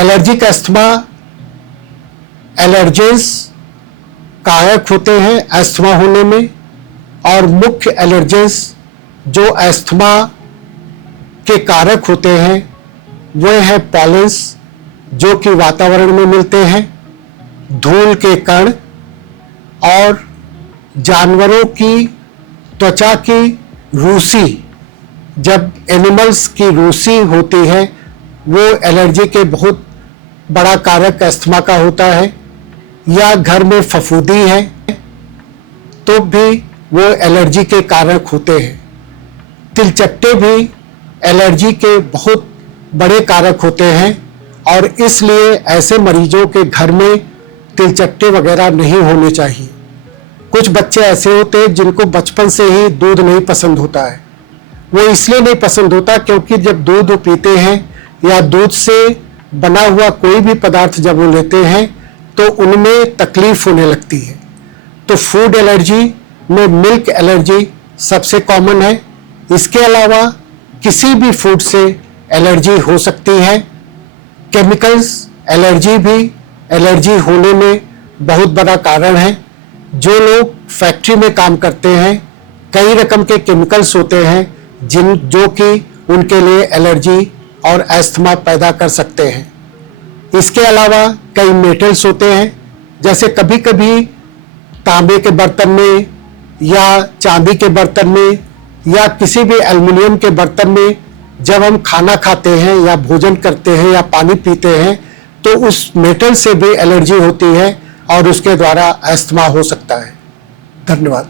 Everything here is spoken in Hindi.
एलर्जिक अस्थमा एलर्जेंस कारक होते हैं अस्थमा होने में, और मुख्य एलर्जेंस जो अस्थमा के कारक होते हैं वो है पॉलेंस जो कि वातावरण में मिलते हैं, धूल के कण और जानवरों की त्वचा की रूसी। जब एनिमल्स की रूसी होती है वो एलर्जी के बहुत बड़ा कारक अस्थमा का होता है, या घर में फफूंदी है तो भी वो एलर्जी के कारक होते हैं। तिलचट्टे भी एलर्जी के बहुत बड़े कारक होते हैं और इसलिए ऐसे मरीजों के घर में तिलचट्टे वगैरह नहीं होने चाहिए। कुछ बच्चे ऐसे होते हैं जिनको बचपन से ही दूध नहीं पसंद होता है। वो इसलिए नहीं पसंद होता क्योंकि जब दूध पीते हैं या दूध से बना हुआ कोई भी पदार्थ जब वो लेते हैं तो उनमें तकलीफ होने लगती है। तो फूड एलर्जी में मिल्क एलर्जी सबसे कॉमन है। इसके अलावा किसी भी फूड से एलर्जी हो सकती है। केमिकल्स एलर्जी भी एलर्जी होने में बहुत बड़ा कारण है। जो लोग फैक्ट्री में काम करते हैं कई रकम के केमिकल्स होते हैं जो कि उनके लिए एलर्जी और अस्थमा पैदा कर सकते हैं। इसके अलावा कई मेटल्स होते हैं, जैसे कभी कभी तांबे के बर्तन में या चांदी के बर्तन में या किसी भी एल्युमिनियम के बर्तन में जब हम खाना खाते हैं या भोजन करते हैं या पानी पीते हैं तो उस मेटल से भी एलर्जी होती है और उसके द्वारा अस्थमा हो सकता है। धन्यवाद।